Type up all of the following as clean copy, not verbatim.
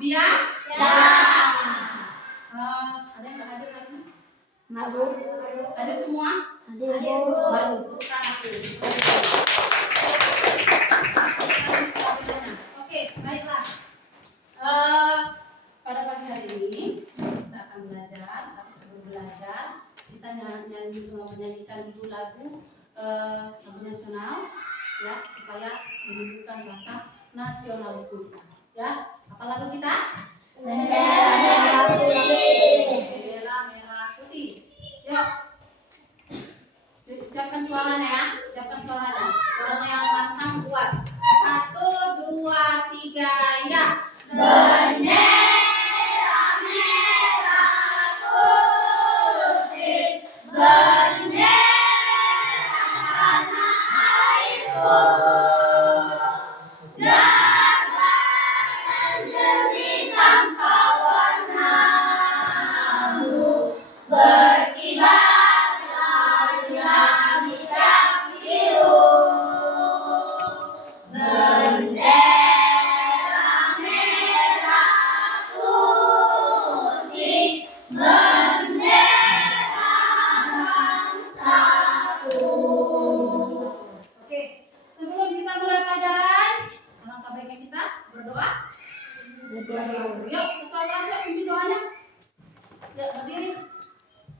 biasa. Ada yang hadir hari ini? Nggak, Bu. Hadir semua? Hadir, Bu. Bagus, bukan aku. Oke, baiklah. Pada pagi hari ini kita akan belajar. Tapi sebelum belajar, kita menyanyikan dulu lagu lagu nasional, ya, supaya menunjukkan rasa nasionalisme kita. Ya, apa lagu kita? Bendera merah putih. Bendera merah putih. Yuk, siapkan suaranya ya. Siapkan suaranya. Suaranya yang lantang kuat. 1, 2, 3, ya. Bendera merah putih. Bendera tanah airku. Gagah jernih tanpa warna-mu, berkibarlah di langit yang biru. Bendera merah putih, bendera bangsaku. Oke, sebelum kita mulai pelajaran, alangkah baiknya kita berdoa. Yuk, ketua kelas yuk, pimpin doanya. Yuk, berdiri.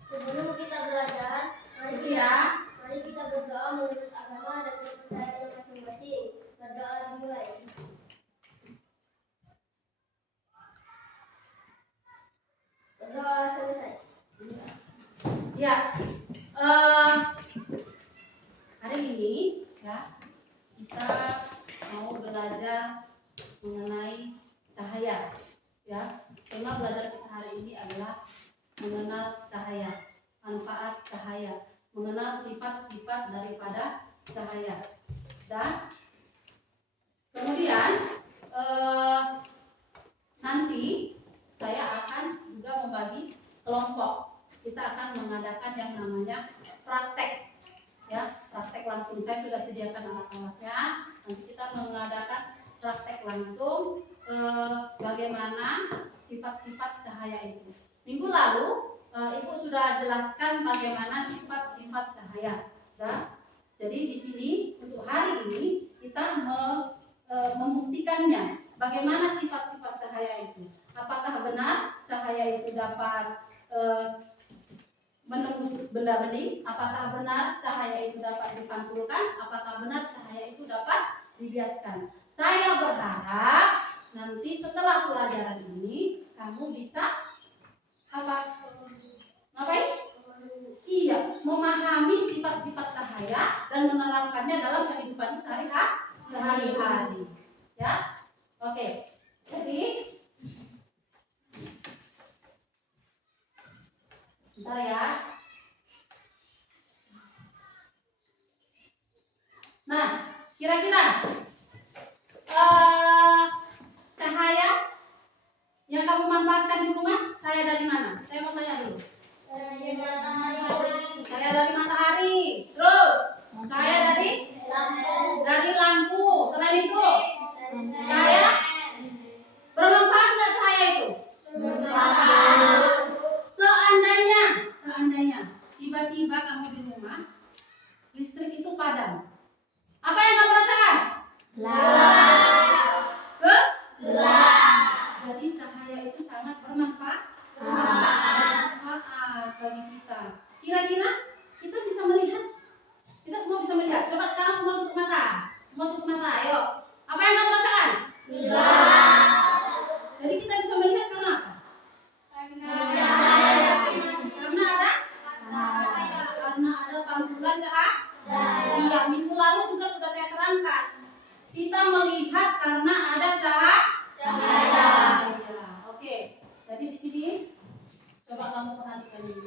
Sebelum kita belajar, mari kita berdoa menurut agama dan kepercayaan masing-masing. Berdoa dimulai. Berdoa selesai. Ya, hari ini ya kita mau belajar mengenai cahaya. Ya, tema belajar kita hari ini adalah mengenal cahaya, manfaat cahaya, mengenal sifat-sifat daripada cahaya. Dan kemudian nanti saya akan juga membagi kelompok. Kita akan mengadakan yang namanya praktek, ya, praktek langsung. Saya sudah sediakan alat-alatnya. Nanti kita mengadakan praktek langsung bagaimana sifat-sifat cahaya itu. Minggu lalu Ibu sudah jelaskan bagaimana sifat-sifat cahaya. Ya. Jadi di sini untuk hari ini kita membuktikannya. Bagaimana sifat-sifat cahaya itu? Apakah benar cahaya itu dapat menembus benda bening? Apakah benar cahaya itu dapat dipantulkan? Apakah benar cahaya itu dapat dibiaskan? Saya berharap nanti setelah pelajaran ini kamu bisa apa? Ngapain? Iya, memahami sifat-sifat cahaya dan menerapkannya dalam kehidupan sehari-hari. Ya, oke. Jadi, bentar ya. Nah, kira-kira cahaya yang kamu manfaatkan di rumah, cahaya dari mana? Saya mau tanya dulu. Cahaya dari matahari. Terus, cahaya dari lampu. Selain itu, cahaya bermanfaat nggak cahaya itu? Seandainya tiba-tiba kamu di rumah listrik itu padam, apa yang kamu rasakan? Gelap. Jadi cahaya itu sangat bermanfaat bagi kita. Kira-kira kita bisa melihat? Kita semua bisa melihat. Coba sekarang semua tutup mata. Ayo. Apa yang kamu rasakan? Jadi kita bisa melihat karena apa? Karena ada pantulan cahaya. Minggu lalu juga sudah saya terangkan. Kita melihat karena ada cahaya. Oke. Jadi di sini coba kamu perhatikan ini.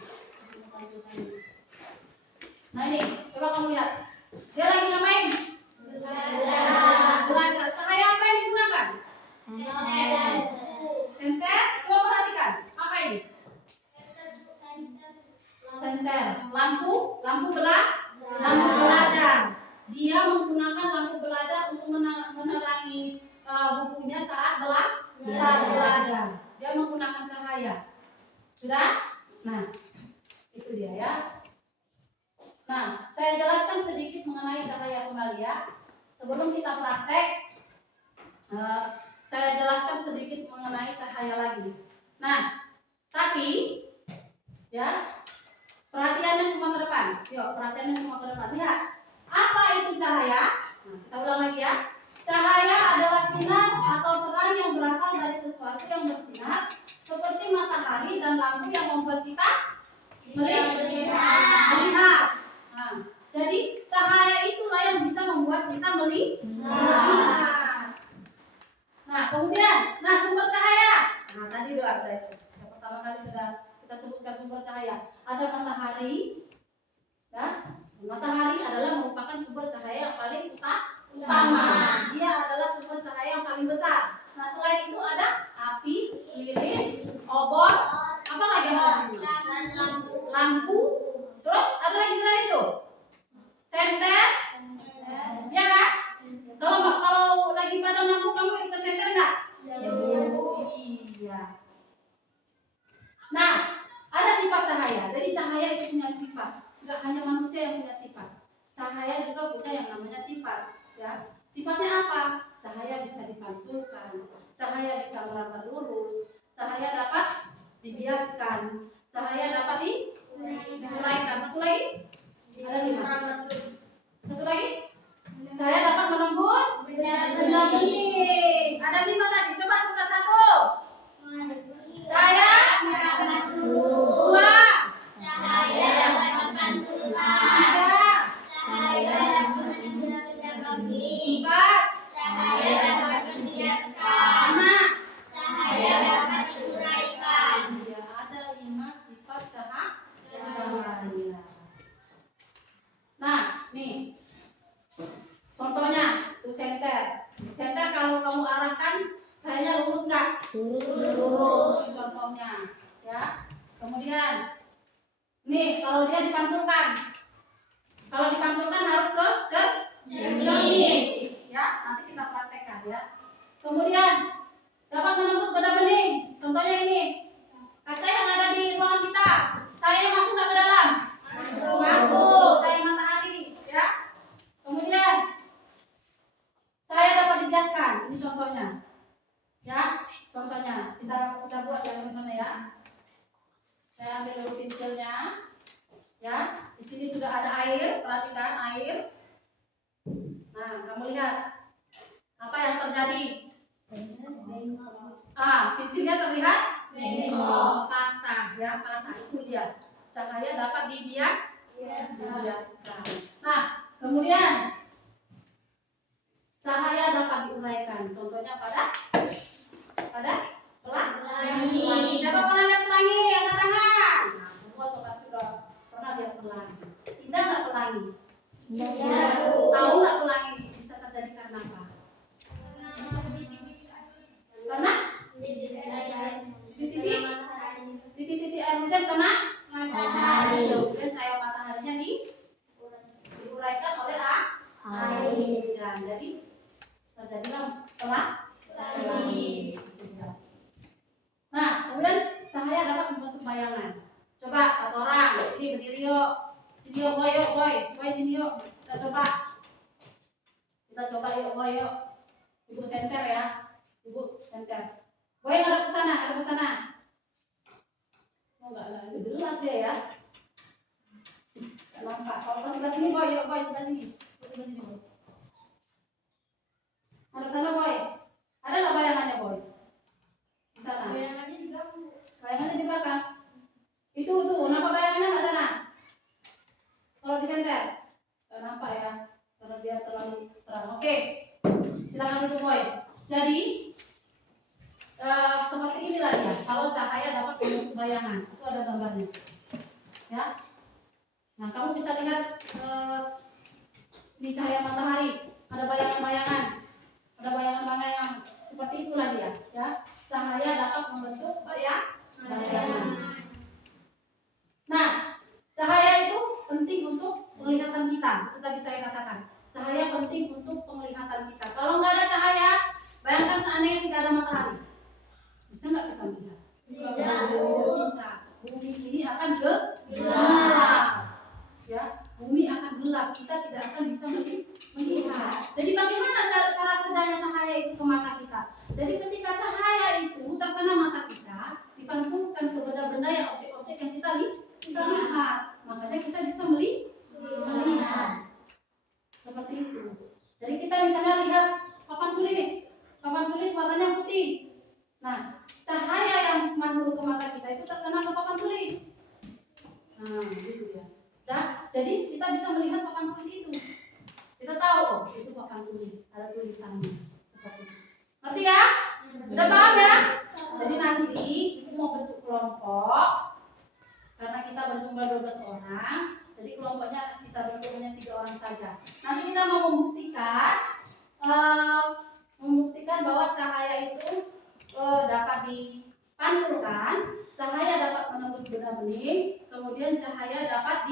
Nah ini, coba kamu lihat. Dia lagi ngapain? Belajar. Cahaya apa yang digunakan? Senter. Coba perhatikan. Apa ini? Senter. Lampu belajar. Dia menggunakan lampu belajar untuk menerangi bukunya saat Bisa belajar. Dia menggunakan cahaya. Sudah? Nah, itu dia ya. Nah, saya jelaskan sedikit mengenai cahaya kembali ya. Sebelum kita praktek, saya jelaskan sedikit mengenai cahaya lagi. Nah, tapi ya, perhatiannya semua ke depan. Yuk, perhatiannya semua ke depan. Lihat, apa itu cahaya? Nah, kita ulang lagi ya. Cahaya adalah sinar atau terang yang berasal dari sesuatu yang bersinar, seperti matahari dan lampu yang membuat kita melihat. Nah, jadi cahaya itulah yang bisa membuat kita melihat. Nah, kemudian, sumber cahaya. Nah, tadi doa guys. Yang pertama kali sudah kita sebutkan sumber cahaya. Ada matahari. Ya, matahari adalah merupakan sumber cahaya yang paling utama. Dia adalah sumber cahaya yang paling besar. Nah, selain itu ada api, lilin, obor, apa lagi yang ada? Lampu. Terus ada lagi selain itu? Senter. Ya kan? Kalau lagi padam lampu kamu ikut senter nggak? Iya. Nah, ada sifat cahaya. Jadi cahaya itu punya sifat. Tidak hanya manusia yang punya sifat. Cahaya juga punya yang namanya sifat. Ya. Sifatnya apa? Cahaya bisa dipantulkan. Cahaya bisa merambat lurus. Cahaya dapat dibiaskan. Cahaya dapat diuraikan. Satu lagi? Ada 5. Satu lagi? Cahaya dapat menembus benda bening. Ada 5 tadi. Coba sudah 1. Cahaya 2. Cahaya dapat dipantulkan. 3. Cahaya dapat menembus benda bening. 4. Cahaya dapat dibiaskan. 5. Cahaya dapat diuraikan. Ya, ada 5 sifat cahaya. Nah, nih. Contohnya, tuh senter. Senter kalau kamu arahkan, cahayanya lurus nggak? Lurus. Contohnya, ya. Kemudian, nih kalau dia dipantulkan. Kalau dipantulkan harus ke cermin. Ya, nanti kita praktekkan ya. Kemudian, dapat menembus benda bening. Contohnya ini. Kaca yang ada di ruangan kita. Cahaya masuk nggak ke dalam? Masuk. Cahaya matahari, ya. Kemudian cahaya dapat dibiaskan. Ini contohnya. Ya, contohnya. Kita buat ya teman-teman ya. Saya ambil dulu pensilnya. Ya, di sini sudah ada air. Perhatikan air. Nah, kamu lihat apa yang terjadi? Pensilnya terlihat patah, ya patah. Itu dia. Cahaya dapat dibiaskan. Nah, kemudian cahaya dapat diuraikan. Contohnya pada pelangi. Siapa pernah lihat pelangi? Angkat tangan. Nah, semua sobat sudah pernah lihat pelangi. Indah nggak pelangi? Tahu nggak pelangi bisa terjadi karena apa? Karena di titik air hujan kena matahari. Kemudian cahaya mataharinya diuraikan oleh air hujan. Jadi terjadilah pelangi. Nah, kemudian cahaya dapat membentuk bayangan. Coba satu orang, ini berdiri yuk. Sini yuk, boy sini yuk. Kita coba yuk, boy yuk. Ibu senter ya, ibu senter. Boy ngadep ke sana. Oh enggak jelas dia ya. Enggak nampak. Kalau sebelah sini boy, yuk boy sebelah sini. Sebelah sini boy. Ngadep sana boy. Ada nggak bayangannya boy? Di sana. Bayangannya di belakang. Itu tuh, nampak bayangannya nggak sana? Kalau di senter, nggak nampak ya, karena dia terlalu terang. Oke, silakan duduk boy. Jadi seperti inilah dia. Kalau cahaya dapat membentuk bayangan, itu ada gambarnya. Ya. Nah, kamu bisa lihat di cahaya matahari ada bayangan-bayangan, yang seperti itulah dia. Ya, cahaya dapat membentuk bayangan. Nah, cahaya itu penting untuk penglihatan kita. Itu tadi saya katakan. Cahaya penting untuk penglihatan kita. Kalau nggak ada cahaya, bayangkan seandainya tidak ada matahari. melihat? Tidak. Bisa. Bumi ini akan gelap. Ya, bumi akan gelap. Kita tidak akan bisa melihat. Jadi bagaimana cara kerjanya cahaya itu ke mata kita? Jadi ketika cahaya itu terkena mata kita, dipantulkan ke benda-benda yang objek-objek yang kita lihat. Makanya kita bisa melihat. Seperti itu. Jadi kita misalnya lihat papan tulis. Papan tulis warnanya putih. Nah, cahaya yang mantul ke mata kita itu terkena ke papan tulis. Nah, gitu ya. Nah, jadi kita bisa melihat papan tulis itu. Kita tahu, oh, itu papan tulis, ada tulisannya. Seperti itu. Ngerti ya? Udah paham ya? Jadi nanti ibu mau bentuk kelompok. Karena kita berjumlah 12 orang, jadi kelompoknya kita bentuk hanya 3 orang saja. Nanti kita mau membuktikan bahwa cahaya itu dapat dipantulkan, cahaya dapat menembus benda bening, kemudian cahaya dapat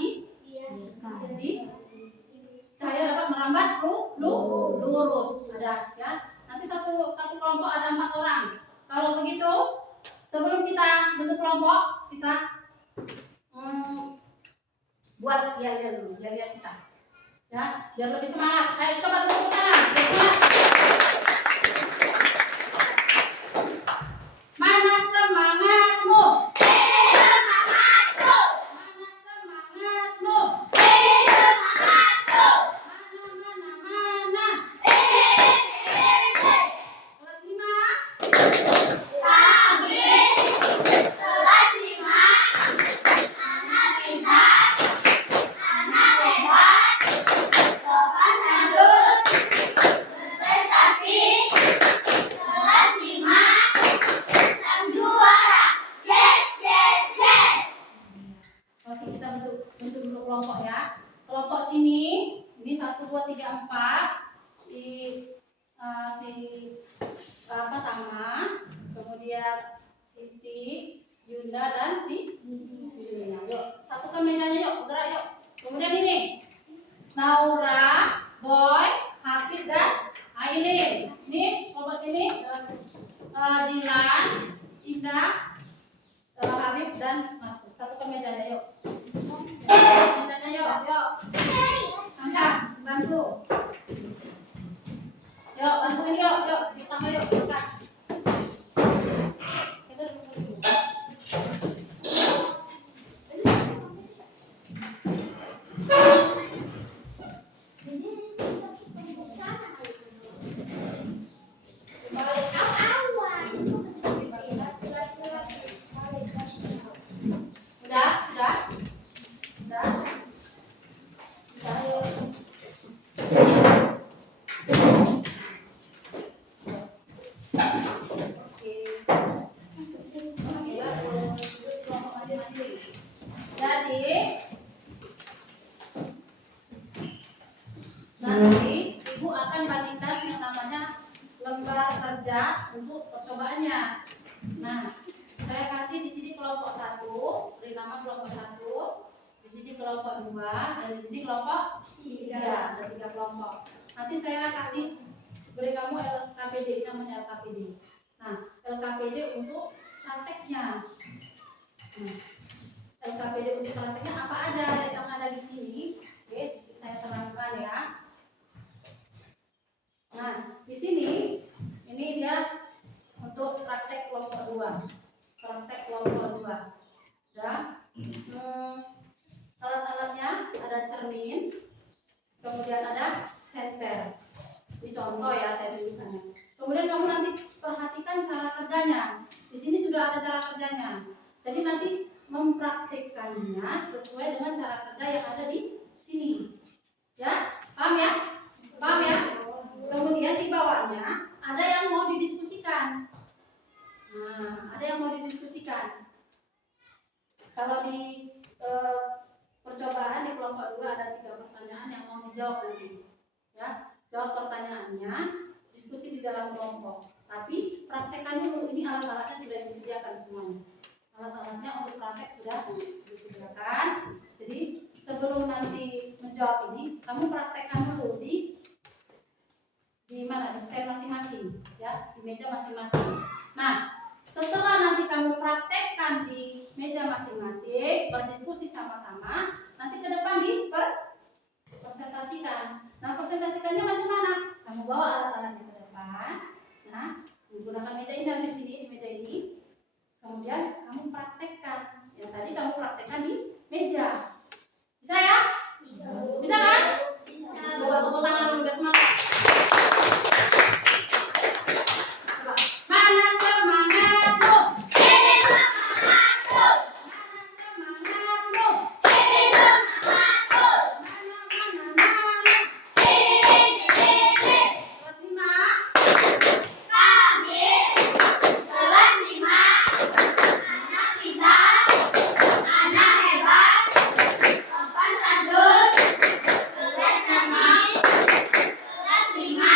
cahaya dapat merambat lurus. Ada ya. Nanti satu kelompok ada 4 orang. Kalau begitu, sebelum kita bentuk kelompok, kita buat yel-yel dulu, yel-yel kita. Ya, biar lebih semangat. Ayo coba tepuk tangan. Mana semangatmu? Ini semangatku. Mana semangatmu? Ini semangatku. Mana? Ini. Kelas 5. Kami kelas 5. Anak pintar, anak hebat, sopan santun, berprestasi. Kelas 5 sang juara. Yes, yes, yes. Oke, kita bentuk dulu kelompok ya. Kelompok sini, ini 1, 2, 3, 4. Tama, kemudian Siti, Yunda dan Yuna. Yuk, satukan mejanya yuk, gerak yuk. Kemudian ini, Naura, Boy, Hafiz dan Aileen. Ini kelompok sini, Jilan, Indah, Harif dan Markus. Satukan mejanya yuk. Mejanya yuk. Angkat, bantu. Yuk, bantuin yuk. Ditambah yuk, angkat. Kita duduk dulu. Udah, yuk. Nanti ibu akan bagikan yang namanya lembar kerja untuk percobaannya. Nah, saya kasih di sini kelompok 1, beri nama kelompok 1, di sini kelompok 2, dan di sini kelompok 3. Ada 3 kelompok. Nanti saya kasih beri kamu LKPD, namanya LKPD. Nah, LKPD untuk prakteknya. LKPD untuk prakteknya apa aja yang ada di sini? Oke, saya terangkan ya. Nah, di sini ini dia untuk praktek kelompok 2. Praktek kelompok 2. Ya. Alat-alatnya ada cermin, kemudian ada senter. Ini contoh ya saya tunjukkannya. Kemudian kamu nanti perhatikan cara kerjanya. Di sini sudah ada cara kerjanya. Jadi nanti mempraktikkannya sesuai dengan cara kerja yang ada di sini. Ya, paham ya? Paham ya? Kemudian di bawahnya ada yang mau didiskusikan. Nah, ada yang mau didiskusikan. Kalau di percobaan di kelompok 2 ada 3 pertanyaan yang mau dijawab nanti. Ya, jawab pertanyaannya, diskusi di dalam kelompok. Tapi praktekkan dulu, ini alat-alatnya sudah disediakan semuanya. Alat-alatnya untuk praktek sudah disediakan. Jadi sebelum nanti menjawab ini, kamu praktekkan dulu di mana? Di stand masing-masing, ya, di meja masing-masing. Nah, setelah nanti diskusi sama-sama, nanti ke depan presentasikan. Nah, presentasikannya macam mana? Kamu bawa alat-alatnya ke depan. Nah, menggunakan meja ini dan di sini, di meja ini. Kemudian kamu praktekkan. Yang tadi kamu praktekkan di meja. Bisa ya? Bisa kan? Coba tepuk tangan dulu, udah semangat. Coba. Mana semangatmu? Ini semangatku. Mana semangatmu? Ini semangatku. Mana? Ini. Kelas 5. Kami kelas 5. Anak pintar, anak hebat, sopan santun, kelas kami, kelas 5,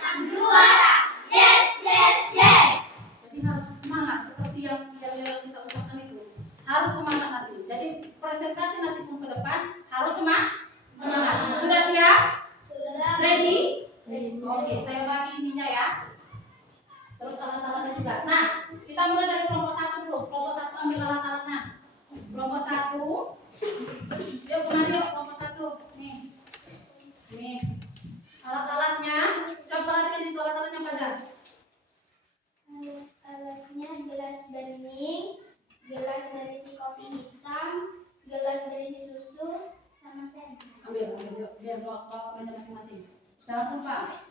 sang juara. Yes, yes, yes. Jadi harus semangat seperti yang kita ucapkan itu. Harus semangat nanti. Jadi presentasi nanti pun ke depan harus semangat. Sudah siap? Sudah. Ready? Oke, saya bagi ininya ya. Terus alat-alatnya juga. Nah, kita mulai dari kelompok 1 dulu. Kelompok 1 ambil alat-alatnya. Kelompok 1. Yuk kemari yuk kelompok 1. Nih. Nih. Alat-alatnya. Coba perhatikan itu alat-alatnya pada. Alatnya gelas bening, gelas berisi kopi hitam, gelas berisi susu, sama sendok. Ambil yuk. Biar bawa ke meja masing-masing. Jangan tumpah.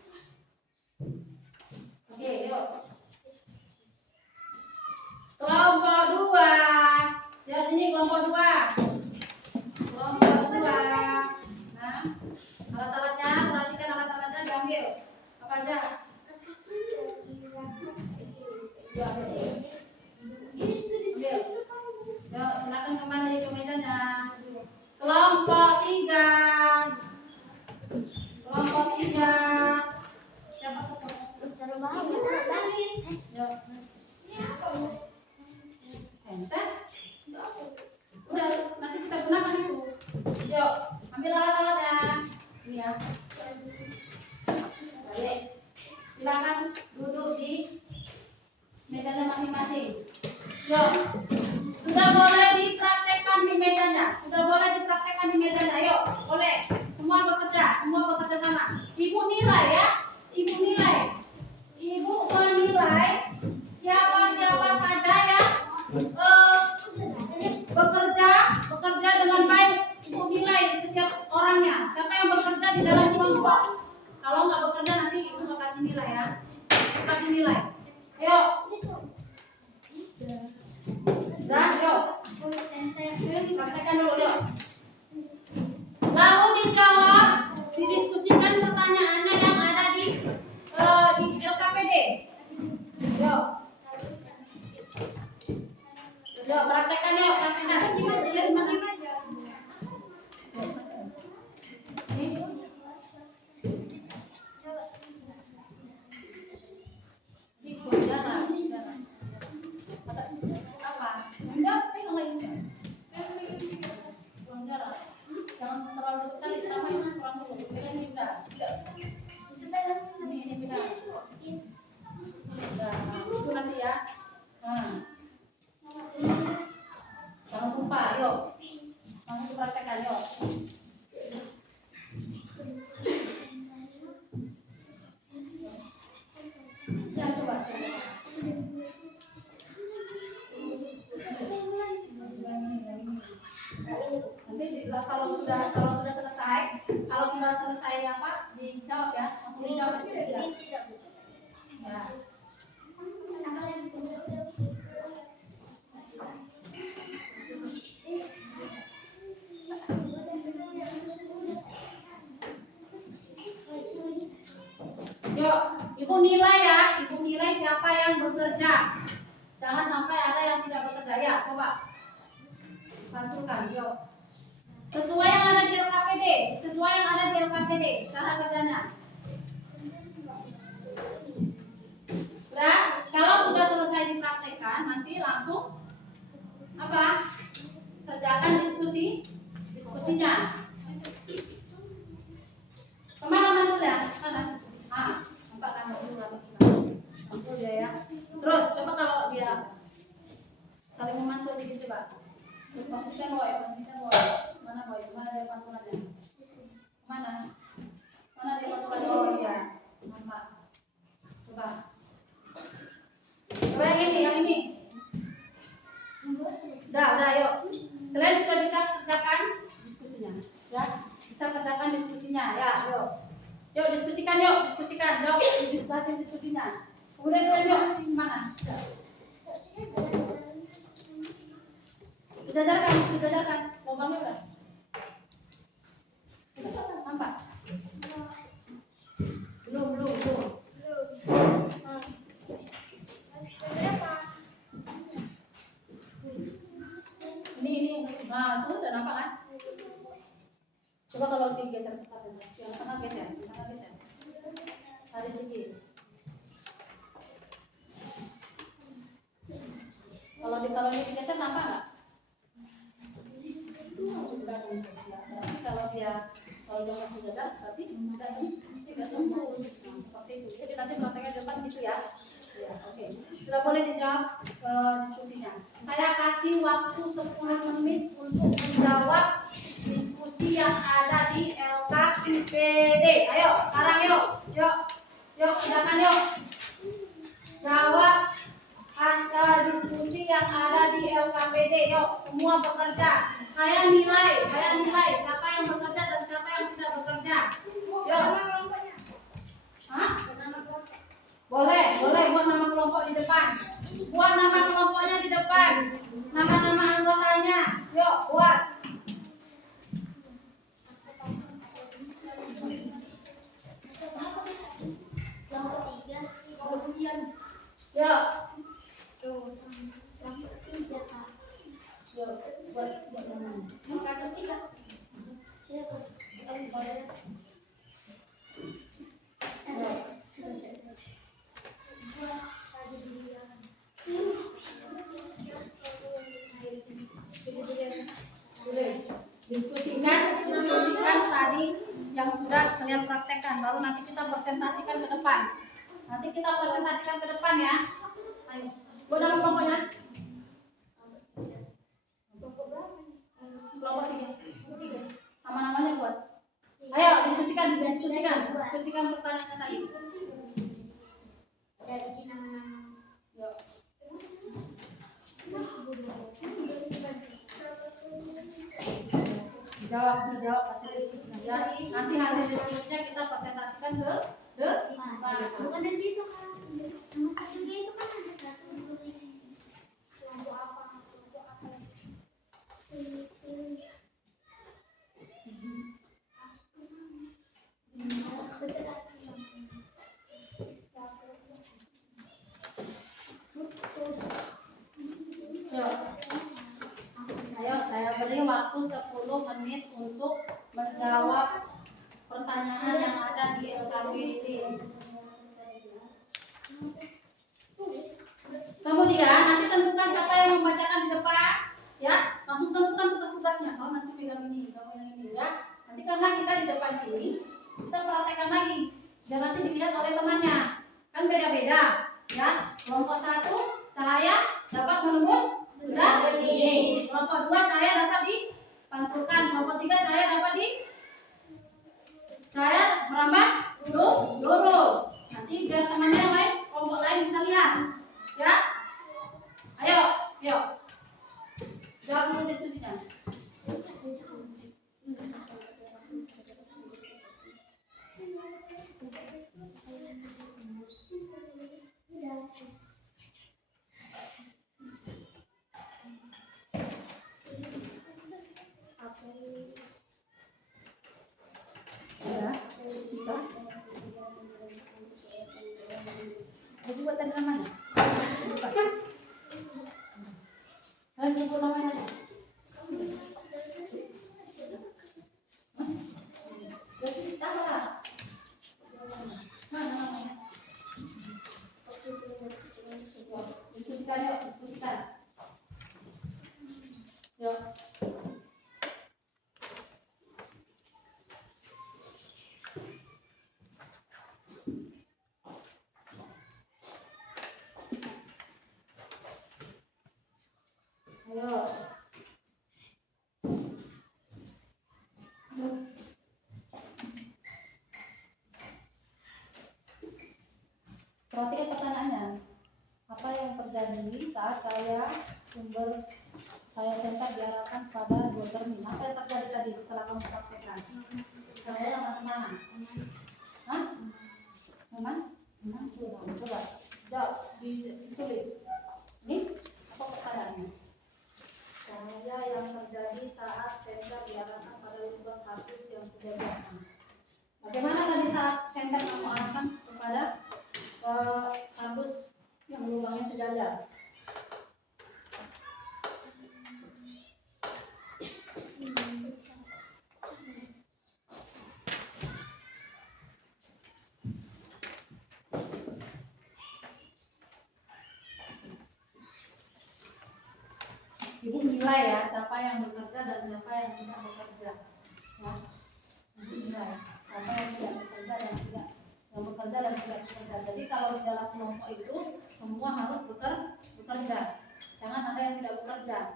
Oke, yuk. Kelompok 2. Ya sini kelompok 2. Kelompok 2. Nah, alat-alatnya, perhatikan alat-alatnya diambil. Apa aja? Ya, ambil. Ambil. Yuk, silakan kembali ke mejanya. Kelompok 3. Kelompok 3. Siapa kelompok? Yuk. Enter. Udah, nanti kita gunakan itu. Yuk, ambil alat-alatnya. Ini ya. Baik. Silakan duduk di mejanya masing-masing. Yuk. Sudah boleh dipraktekkan di mejanya. Sudah boleh dipraktekkan di mejanya. Yuk, boleh. Semua bekerja sama. Ibu nilai ya. Ibu nilai. Ibu menilai siapa-siapa saja yang bekerja dengan baik. Ibu nilai setiap orangnya. Siapa yang bekerja di dalam kelompok. Kalau nggak bekerja nanti ibu nggak kasih nilai ya. Kasih nilai. Yuk. Dan yuk. Praktekkan dulu yuk. Lalu dijawab, didiskusikan pertanyaannya yang ada di LKPD. Yuk. Yuk, praktekkan yuk, praktekkan. Apa? Enggak, yang lain. Jangan terlalu dekat kali, sama yang kurang dulu. Ini udah. Ini udah. Udah, nah, itu nanti ya. Nah. Jangan lupa, yuk. Langsung dipraktekkan, yuk. Ya, coba. Nanti kalau sudah selesai apa dijawab ya, langsung dijawab ya. Yuk, ibu nilai ya, ibu nilai siapa yang bekerja. Jangan sampai ada yang tidak bekerja ya, coba bantukan, yuk. Sesuai yang ada di LKPD, cara kerjanya. Udah, kalau sudah selesai dipraktekkan, nanti langsung apa? Kerjakan diskusinya. Kemana sudah? Mana? Nampak kan mantul dia ya. Terus coba kalau dia saling memantul dikit coba. Konsisten boy. Mana boy? Mana dia pantulannya? Mana? Mana dia pantulannya? Oh iya. Nampak. Coba. Coba yang ini. Udah, yuk. Kalian sudah bisa kerjakan diskusinya, ya? Bisa kerjakan diskusinya, ya, yuk. Yuk diskusikan. Jawab diskusinya. Kemudian kalian yuk mana? Dijajarkan. Lubangnya udah. Nampak? Belum. Ini. Nah, itu udah nampak kan? Coba kalau digeser ke atas, yang tengah geser. Ada sedikit. Kalau digeser nampak nggak? Kalau dia masih jajar, berarti tidak tumbuh. Seperti itu. Jadi nanti prakteknya depan gitu ya. Ya, oke. Sudah boleh dijawab diskusinya. Saya kasih waktu 10 menit untuk menjawab diskusi yang ada di LKPD. Ayo, sekarang yuk. Silakan yuk. Jawab diskusi yang ada di LKPD. Yuk, semua bekerja. Saya nilai siapa yang bekerja dan siapa yang tidak bekerja. Yuk. Hah? Boleh buat nama kelompok di depan. Buat nama kelompoknya di depan. Nama-nama anggotanya. Yuk, buat. Yuk. Diskusikan tadi yang sudah kalian praktekkan, baru nanti kita presentasikan ke depan. Ya. Ayo, buat nama kelompoknya. Kelompok 3. Sama namanya buat. Ayo diskusikan pertanyaannya tadi. Yuk. Jawab hasil diskusinya. Ya, nanti hasil diskusinya kita presentasikan ke depan. Bukan dari situ kan. Nomor satunya itu kan ada satu kelompok apa. Ayo, saya beri waktu 10 menit untuk menjawab pertanyaan yang ada di LKPD. Kemudian nanti tentukan siapa yang membacakan di depan, ya. Langsung tentukan tugas-tugasnya. Kau nanti pegang ini, kamu yang ini, ya. Nanti karena kita di depan sini, kita praktekkan lagi. Jangan nanti dilihat oleh temannya. Kan beda-beda, ya. Kelompok 1 cahaya dapat menembus ini. Kelompok 2 cahaya dapat dipantulkan. Kelompok 3 cahaya dapat merambat lurus. Nanti biar temannya yang lain, kelompok lain bisa lihat, ya. Ayo. Jawab dulu diskusinya. Ya, bisa. Jadi buat tadi namanya. Nanti sebut namanya. Diskusikan. Yuk. Ayo. Perhatikan pertanyaannya. Apa yang terjadi saat sumber saya senter diarahkan pada dua termin? Apa yang terjadi tadi setelah kamu praktekkan? Saya mana? Hah? Mana? Coba jawab, ditulis. Ini apa pertanyaannya? Cahaya yang terjadi saat senter diarahkan pada lubang kardus yang sudah diarahkan. Bagaimana tadi saat senter kamu arahkan kepada kardus yang lubangnya sejajar? Ibu nilai ya, siapa yang bekerja dan siapa yang tidak bekerja. Ya, ibu nilai siapa yang tidak bekerja dan tidak yang bekerja dan tidak bekerja. Jadi kalau di dalam kelompok itu semua harus bekerja. Jangan ada yang tidak bekerja.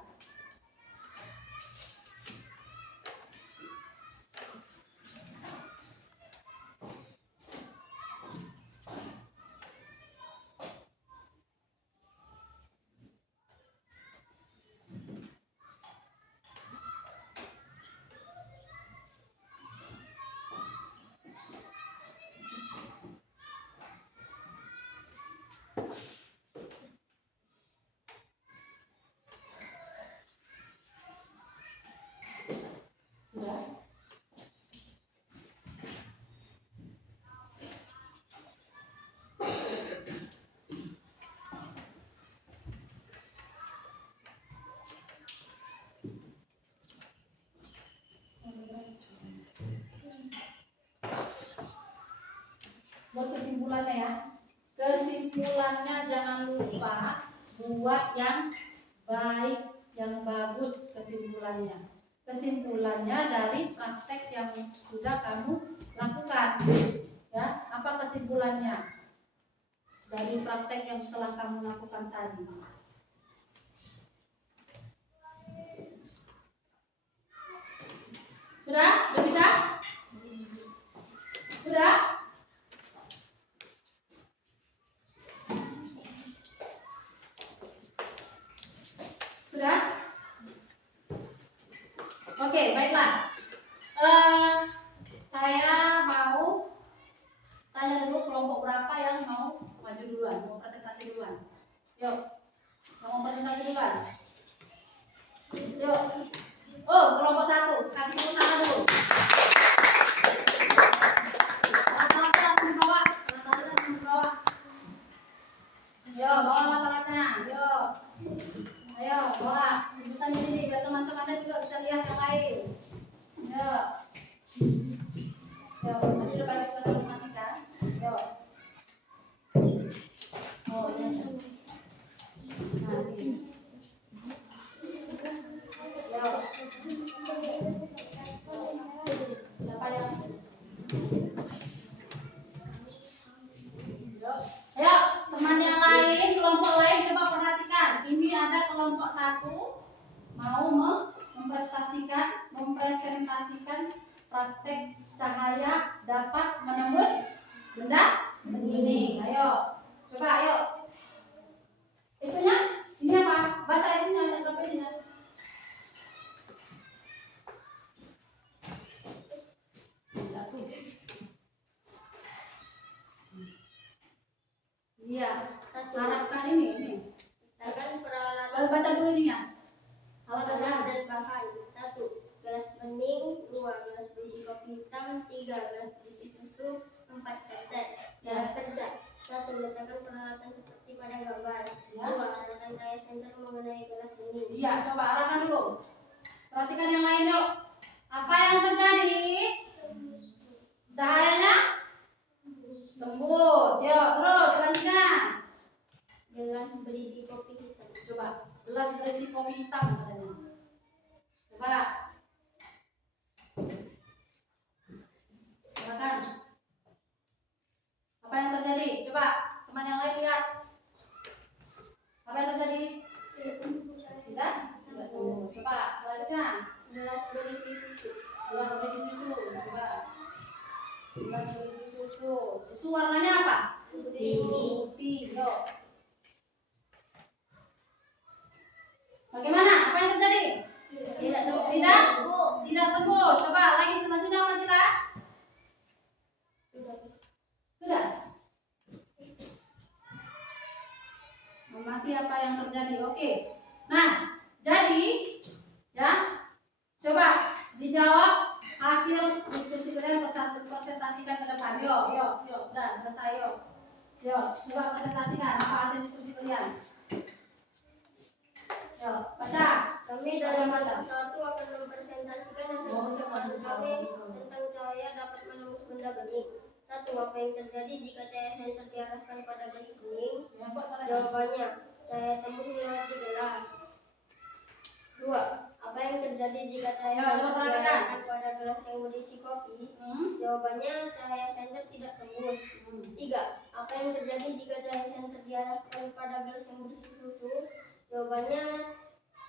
Sudah? Buat kesimpulannya ya. Kesimpulannya jangan lupa buat yang baik, yang bagus kesimpulannya. Kesimpulannya dari praktek yang sudah kamu lakukan. Ya, apa kesimpulannya dari praktek yang telah kamu lakukan tadi? Sudah? Sudah bisa? Sudah? Sudah? Oke, baiklah. Saya mau tanya dulu kelompok berapa yang mau maju duluan, mau presentasi duluan. Yuk, yang mau presentasi duluan. Yuk. Oh, kelompok 1, kasih tepuk tangan dulu. Alat-alatnya langsung dibawa. Alat-alatnya langsung dibawa. Yuk, bawa alat-alatnya. Yuk. Ayo, bawa. Tunjukkan di sini biar teman-temannya juga bisa lihat yang lain. Yuk. Yuk, tadi udah bagi tugas masing-masing kan? Yuk. Oh, iya. Nah, ini. Yuk. Siapa yang? Yuk. Ayo, teman yang lain, kelompok lain coba perhatikan. Ini ada kelompok 1 mau mempresentasikan praktek cahaya dapat menembus benda bening. Ayo, coba ayo. Itunya, ini apa? Baca itunya, anggap ininya. Iya, harapkan ini. Misalkan peralatan Baca dulu ini ya. Alat alat dan dan bahan. 1. Gelas bening. 2. Gelas berisi kopi hitam. 3. Gelas berisi susu. 4. Senter. Cara kerja. 1. Letakkan peralatan seperti pada gambar. 2. Arahkan cahaya senter mengenai gelas bening. Iya, coba arahkan dulu. Perhatikan yang lain yuk. Apa yang terjadi? Cahayanya tembus. Yuk, terus selanjutnya. Gelas berisi kopi hitam. Coba, gelas berisi kopi hitam katanya. Coba. Silakan. Apa yang terjadi? Coba, teman yang lain lihat. Apa yang terjadi? Tidak? Tidak tembus. Coba, selanjutnya. Gelas berisi susu. Gelas berisi susu. Coba. Gelas berisi susu. Susu warnanya apa? Putih. Yuk. Bagaimana? Apa yang terjadi? Tidak tembus. Coba lagi selanjutnya apa jelas? Sudah. Mengerti apa yang terjadi? Oke. Nah, jadi ya, coba dijawab hasil diskusi kalian, presentasikan ke depan. Yuk, udah selesai yuk. Yuk, coba presentasikan apa hasil diskusi kalian. Yuk, baca. Kami dari kelompok 1 akan mempresentasikan hasil kami tentang cahaya dapat menembus benda bening. 1. Apa yang terjadi jika cahaya senter diarahkan pada gelas bening? Jawabannya, cahaya tembus melewati gelas. 2. Apa yang terjadi jika cahaya senter diarahkan pada gelas yang berisi kopi? Jawabannya, cahaya senter tidak tembus. 3. Apa yang terjadi jika cahaya senter diarahkan pada gelas yang berisi susu? Jawabannya,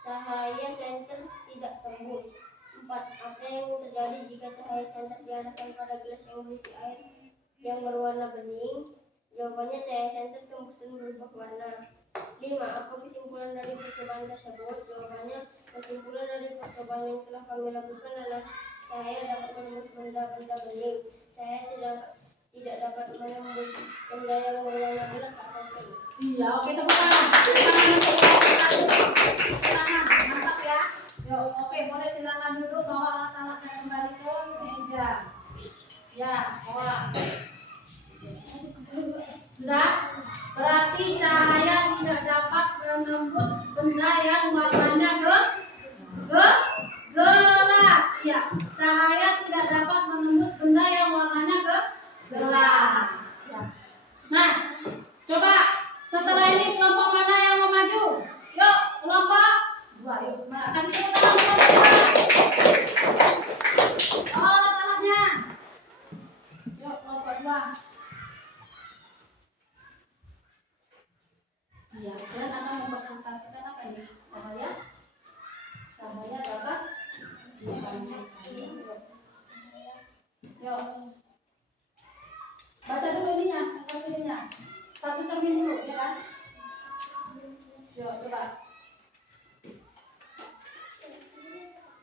cahaya senter tidak tembus. 4. Apa yang terjadi jika cahaya senter diarahkan pada gelas yang berisi air yang berwarna bening? Jawabannya, cahaya senter tembus dan berubah warna. 5. Apa kesimpulan dari percobaan tersebut? Jawabannya, kesimpulan dari percobaan yang telah kami lakukan adalah cahaya dapat menembus benda-benda bening. Cahaya tidak dapat menembus benda yang berwarna gelap atau pink. Iya, oke, tepuk tangan. Mantap ya. Yuk, oke, boleh silakan duduk, bawa alat-alatnya kembali ke meja. Ya, bawa. Sudah? Berarti cahaya tidak dapat menembus benda yang warnanya gelap. Ya, cahaya tidak dapat menembus benda yang warnanya gelap. Ya. Nah, coba setelah ini kelompok mana yang mau maju? Yuk, kelompok 2. Yuk, semangat. Kasih tepuk tangan kelompok 2. Oh, alat-alatnya. Yuk, kelompok 2. Iya, kalian akan mempresentasikan apa ini? Cahaya dapat. Yuk. Baca dulu ininya, satu cermin dulu, ya kan? Yuk, coba.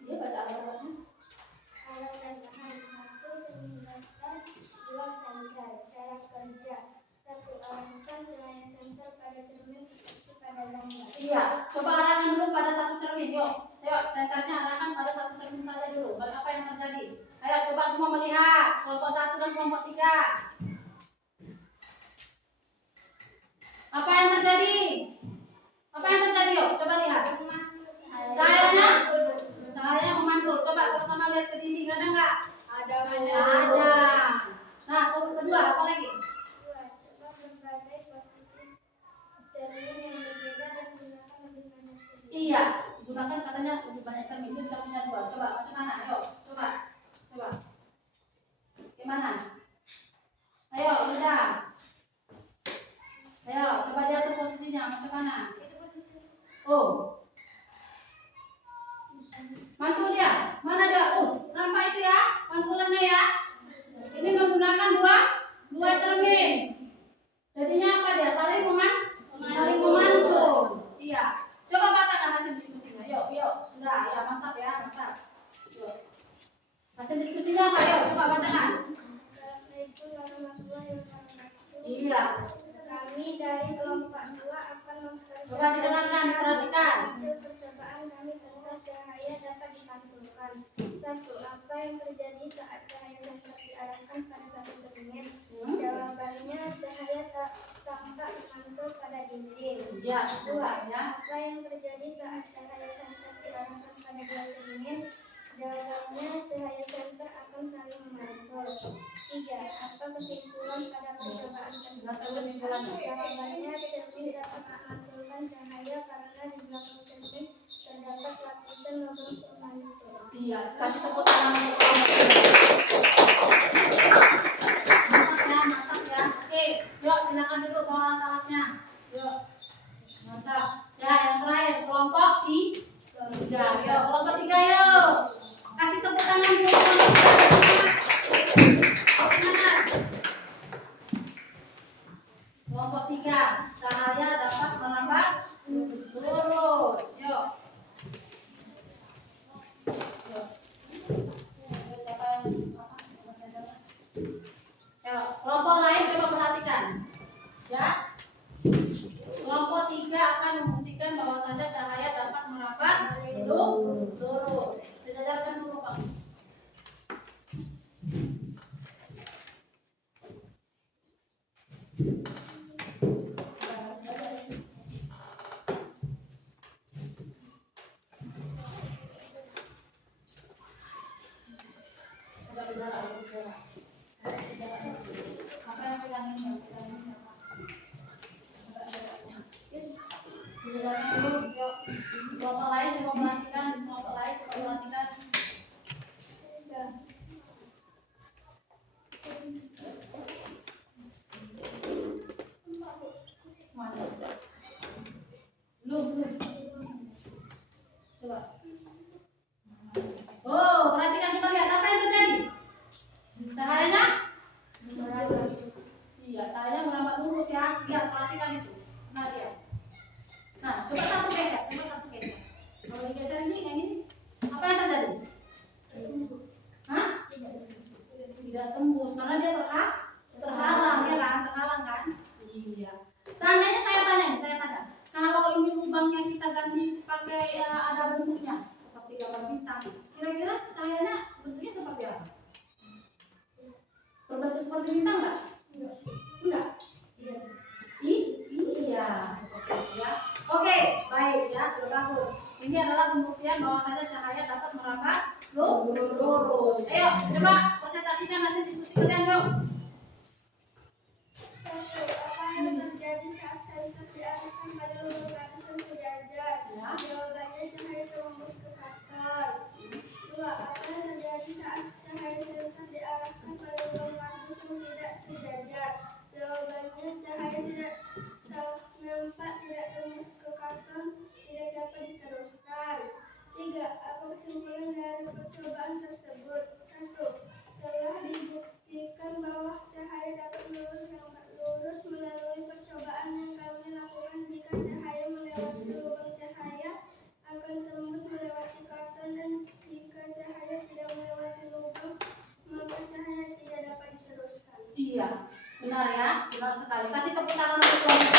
Dia baca alat-alatnya. Alat tambahan 1. Cermin datar. 2. Senter. Cara kerja. 1. Arahkan cahaya senter pada cermin seperti pada gambar. Iya, coba arahkan dulu pada satu cermin. Yuk, senternya arahkan pada satu cermin saja dulu. Apa yang terjadi? Ayo, coba semua melihat. Kelompok 1 dan kelompok 3. Apa yang terjadi? Yuk, coba lihat. Cahayanya memantul. Coba sama-sama lihat ke dinding, ada nggak? Ada. Nah, kelompok kedua apa lagi? 2. Coba berbagai posisi cermin yang berbeda dan gunakan lebih banyak cermin. Iya, gunakan katanya lebih banyak cermin. Itu cerminnya 2. Coba macam mana? Ayo, coba. Gimana? Ayo, udah. Ayo, coba diatur posisinya. Macam mana? Oh. Mantul dia. Mana dia? Nampak itu ya? Pantulannya ya? Ini menggunakan dua cermin. Jadinya apa dia? Saling memantul. Iya. Coba bacakan hasil diskusinya. Yuk. Sudah, ya mantap ya, mantap. Yuk. Hasil diskusinya apa? Yuk, coba bacakan. Assalamualaikum warahmatullahi wabarakatuh. Iya. Kami dari kelompok 2 akan mempresentasikan Coba didengarkan, diperhatikan. hasil percobaan kami tentang cahaya dapat dipantulkan. 1. Apa yang terjadi saat cahaya senter diarahkan pada satu cermin? Jawabannya, cahaya tampak memantul pada dinding. Ya, 2. ya. Apa yang terjadi saat cahaya senter diarahkan pada dua cermin? Jawabannya, cahaya senter akan saling memantul. 3. Apa kesimpulan pada percobaan tersebut? Jawabannya, cermin dapat memantulkan cahaya karena di belakang cermin terdapat lapisan logam pemantul. Iya, kasih tepuk tangan. Mantap ya. Oke, yuk silakan duduk bawa alat-alatnya. Yuk. Mantap. Ya, yang terakhir kelompok 3. Yuk, kelompok 3 yuk. Kasih tepuk tangan dulu. membuktikan bahwasanya cahaya dapat merambat lurus. Sejajarkan dulu Pak. Apa yang pegang ini? Sejajarkan dulu. Yuk. Kelompok lain coba perhatikan. Kelompok lain coba perhatikan. Mana? Belum. Coba. Oh, perhatikan, coba lihat apa yang terjadi. Cahayanya? Iya, cahayanya merambat lurus ya. Lihat, perhatikan itu. Nah, lihat. Nah, coba satu geser. Kalau digeser ini kayak gini, apa yang terjadi? Hah? Tidak tembus karena dia terhalang ya kan? Terhalang kan? Iya. Seandainya saya tanya, kalau ini lubangnya kita ganti pakai ada bentuknya seperti gambar bintang, kira-kira cahayanya bentuknya seperti apa? Berbentuk seperti bintang nggak? Enggak. Iya, seperti itu ya. Oke, baik ya, sudah bagus. Ini adalah pembuktian bahwasanya cahaya dapat merambat lurus. Ayo, coba presentasikan hasil diskusi kalian, yuk. Apa yang terjadi saat senter diarahkan pada lubang ratusan sejajar? Ya. Jawabannya cahaya tembus ke katon. 2. Apa yang terjadi saat cahaya senter diarahkan pada lubang ratusan tidak sejajar? Jawabannya cahaya tidak nampak, tidak tembus ke katon, tidak dapat diteruskan. 3. Apa kesimpulan dari percobaan tersebut? 1. Telah dibuktikan bahwa cahaya dapat lurus melalui percobaan yang kami lakukan. Jika cahaya melewati lubang, cahaya akan tembus melewati katon, dan jika cahaya tidak melewati lubang, maka cahaya tidak dapat diteruskan. Iya, benar ya, benar sekali. Kasih tepuk tangan untuk kelompok.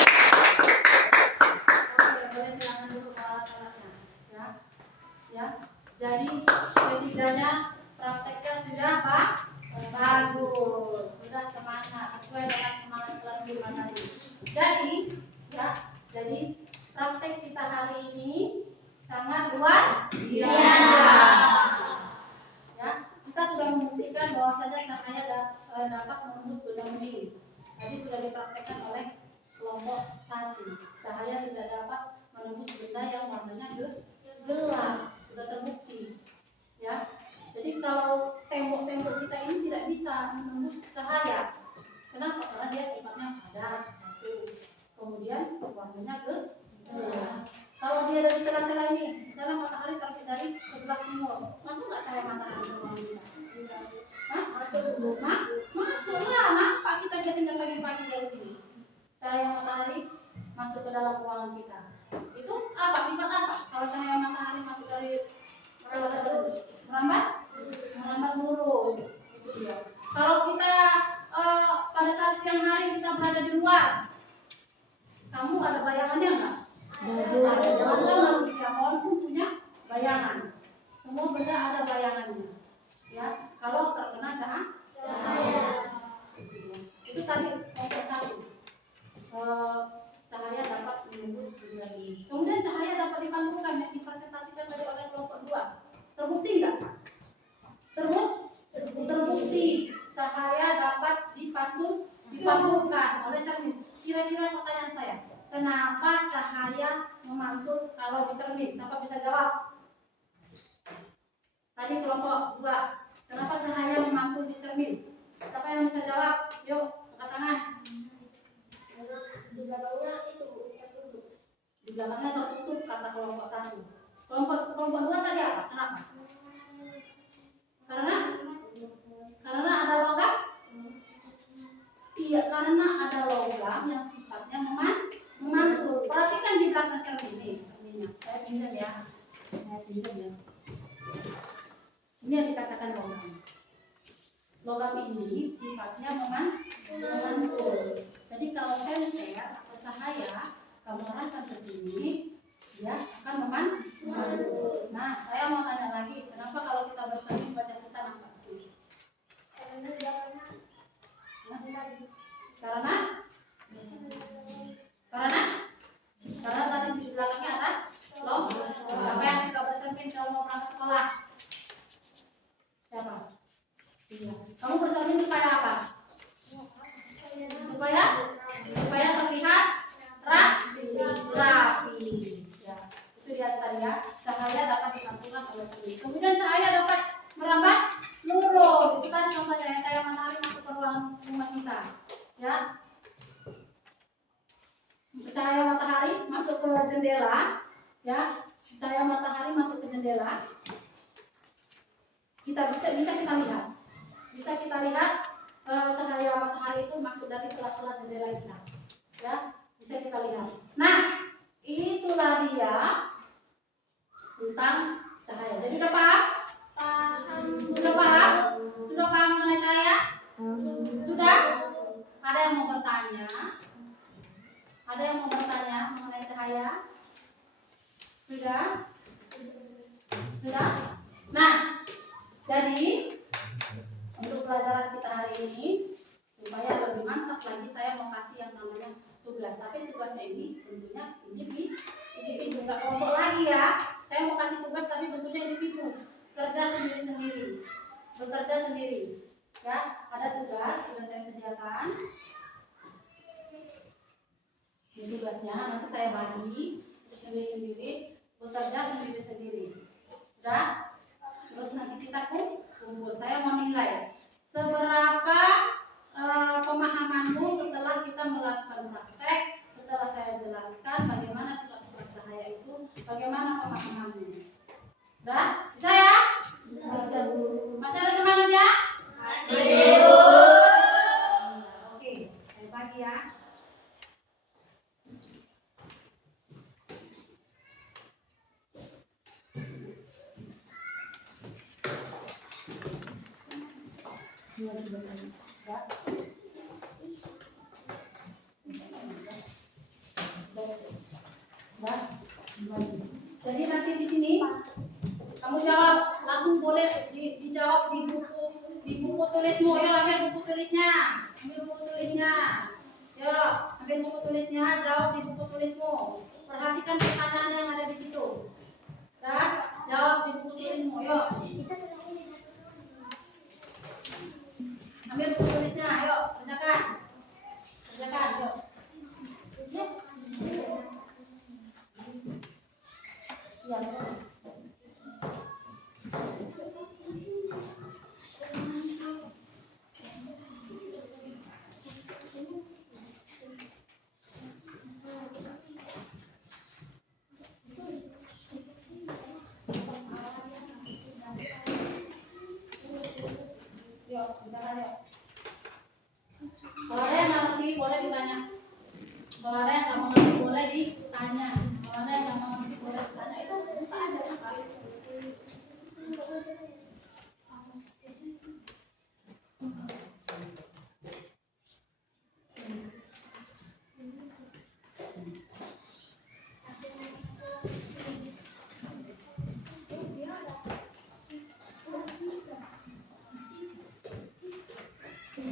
Oke, boleh silakan dulu ke alat-alatnya. Ya. Jadi ketiganya prakteknya sudah apa? Bagus, sudah semangat sesuai dengan semangat kelas 5 tadi. Jadi praktek kita hari ini sangat luar biasa. Ya, kita sudah membuktikan bahwasanya cahaya dapat menembus benda bening. Tadi sudah dipraktekkan oleh kelompok 1. Cahaya tidak dapat menembus benda yang warnanya gelap, sudah terbukti. Ya. Jadi kalau tembok-tembok kita ini tidak bisa menembus cahaya. Kenapa? Karena dia sifatnya padat, satu. Kemudian warnanya gelap. Kalau dia dari celah-celah ini, misalnya matahari terbit dari sebelah timur, masuk nggak cahaya matahari ke ruangan kita? Hah? Masuk lah, nampak kita jadi pagi-pagi dari sini. Cahaya matahari masuk ke dalam ruangan kita. Itu apa? Sifat apa? Kalau cahaya matahari masuk dari merambat lurus. Itu dia. Kalau kita pada saat siang hari kita berada di luar, kamu ada bayangannya nggak? Ada. Jangan manusia pun punya bayangan. Semua benda ada bayangannya. Ya, kalau terkena cahaya. Itu tadi kelompok 1. Cahaya dapat menembus benda ini. Kemudian cahaya dapat dipantulkan yang dipresentasikan tadi oleh kelompok 2. Terbukti enggak? Terbukti. Cahaya dapat dipantulkan oleh cermin. Kira-kira pertanyaan saya, kenapa cahaya memantul kalau di cermin? Siapa bisa jawab? Tadi kelompok 2. Kenapa cahaya memantul di cermin? Siapa yang bisa jawab? Yuk, angkat tangan. Di belakangnya itu tertutup. Di belakangnya tertutup, kata kelompok 1. Kelompok 2 tadi apa? Kenapa? Karena ada logam? Iya, karena ada logam yang sifatnya memantul. Perhatikan di belakang cermin ini, cerminnya. Saya pinjam ya. Ini yang dikatakan logam. Logam ini sifatnya memantul. Jadi kalau senter atau cahaya kamu arahkan ke sini, jendela, ya, cahaya matahari masuk ke jendela, kita bisa kita lihat, cahaya matahari itu masuk dari sela-sela jendela kita, ya, bisa kita lihat. Nah, itulah dia tentang cahaya. Jadi udah paham? Sudah paham? Sudah paham mengenai cahaya? Sudah? Ada yang mau bertanya? Ada yang mau bertanya mengenai cahaya? Sudah? Sudah? Nah, jadi untuk pelajaran kita hari ini supaya lebih mantap lagi, saya mau kasih yang namanya tugas. Tapi tugasnya ini tentunya individu, nggak kelompok lagi ya. Saya mau kasih tugas tapi bentuknya individu, kerja sendiri-sendiri, bekerja sendiri. Ya, ada tugas sudah saya sediakan. Ini tugasnya nanti saya bagi sendiri-sendiri, bekerja sendiri-sendiri. Udah? Terus nanti kita kumpul. Saya mau nilai seberapa pemahamanmu setelah kita melakukan praktek, setelah saya jelaskan bagaimana sifat-sifat cahaya itu, bagaimana pemahamanmu. Udah? Bisa ya? Bisa, Bu. Masih ada semangat ya? Masih, Bu. Oke, saya bagi ya. Jadi nanti di sini kamu jawab langsung, boleh dijawab di buku tulismu. Yuk ambil buku tulisnya, ambil buku tulisnya, jawab di buku tulismu. Perhatikan pertanyaan yang ada di situ. Dah, jawab di buku tulismu. Yuk. Ambil buku tulisnya, ayo kerjakan, yuk. Ya, yuk, kerjakan yuk. Kalau ada yang nggak ngerti boleh ditanya. Kalau ada yang nggak mengerti boleh ditanya. Kalau ada yang nggak mengerti boleh ditanya. Itu buka aja kan.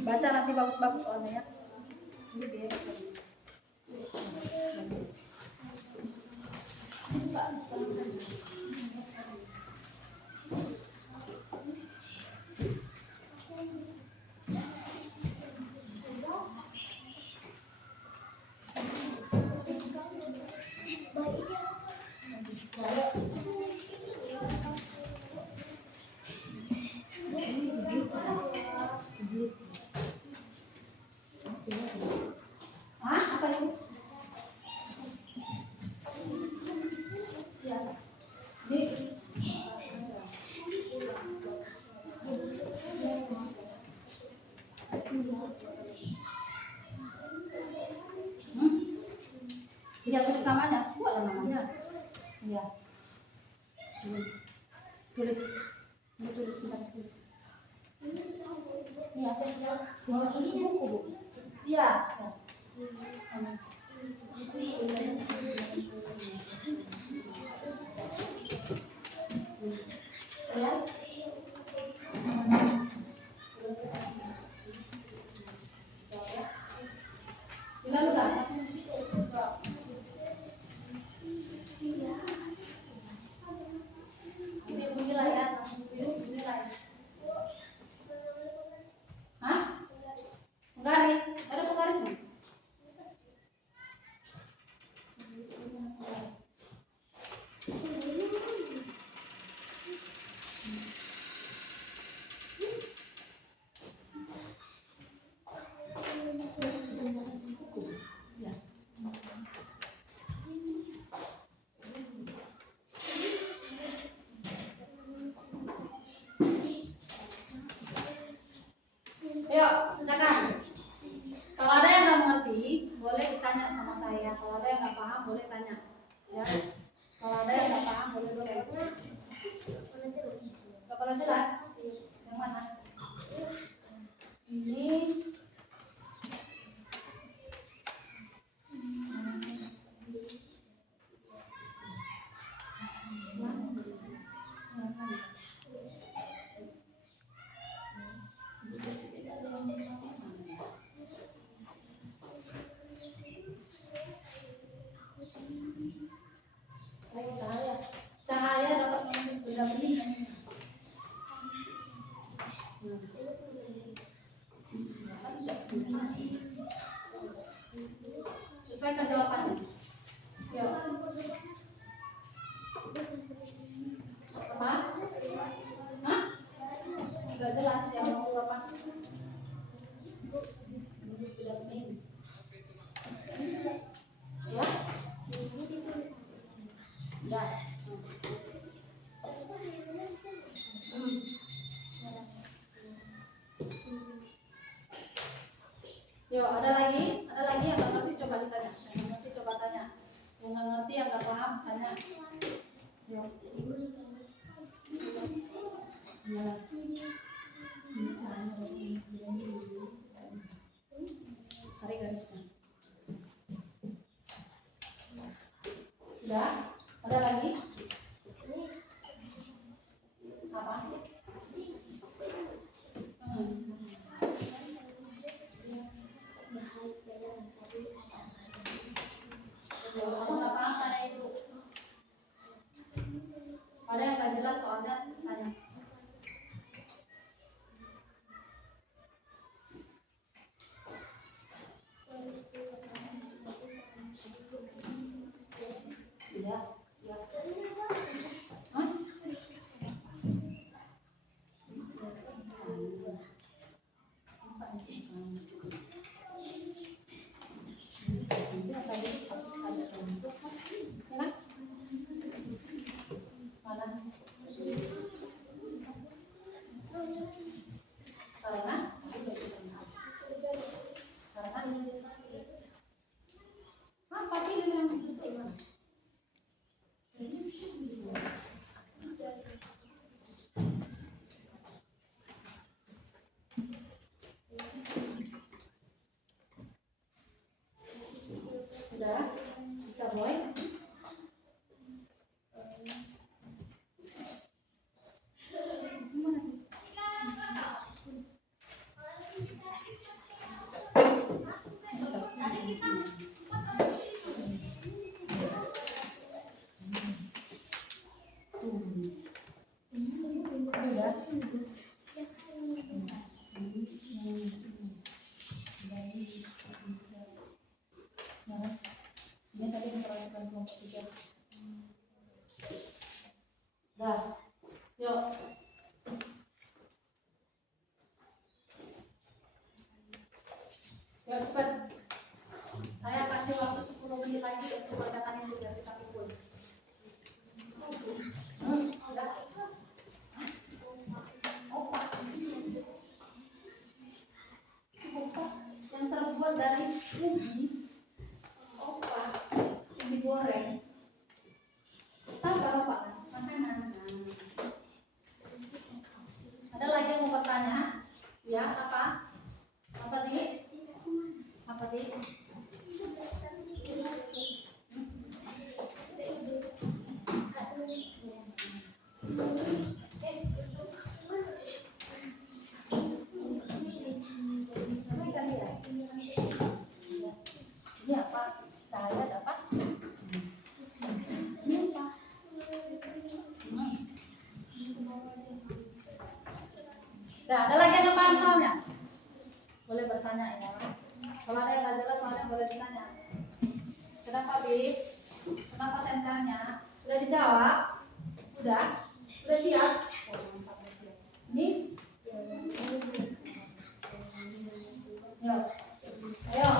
Baca nanti bagus-bagus soalnya ya. Ini dia. Apa itu? Ya. Iya, tulis namanya. Ada namanya. Iya. Tulis. Ini tulis bentar. Iya, ini buku, Bu. Iya. Garis, ada penggarisnya? kerjakan. Kalau ada yang nggak mengerti, boleh ditanya sama saya. Kalau ada yang nggak paham, boleh tanya. Ya. Kalau ada yang nggak paham, boleh. Kepala jelas? Yang mana? Ini. Cahaya dapat menembus benda bening. Sesuaikan jawabannya. Yuk. Apa? Hah? Nggak jelas yang mau apa? Menembus benda bening. Ya? Ya. Yuk, ada lagi yang nggak ngerti coba ditanya. Yang nggak ngerti coba tanya. Yang nggak ngerti, yang nggak paham tanya. Yuk. Ya. Tarik garisnya. Sudah? Ada lagi? Apa? Aku nggak paham, tanya itu. Ada yang nggak jelas soalnya, tanya. Iya. Ya. Hah? Sudah? Bisa boy? Ini tadi memperhatikan kelompok 3. Dah, yuk. Yuk cepat. Saya kasih waktu 10 menit lagi untuk kerjakan itu biar kita kumpul. Udah. Opak. Opak yang terbuat dari ubi. Opak yang digoreng. Tahu gak apa? Makanan. Ada lagi yang mau bertanya? Ya, apa? Apa tadi? Apa tadi? Ini apa? Cahaya dapat? Ini apa? Nah, ada lagi yang paham soalnya? Boleh bertanya ya. Kalau ada yang nggak jelas soalnya boleh ditanya. Kenapa Bib? Kenapa senternya? Udah dijawab? Udah? Udah siap? Ini? Yuk. Ayo.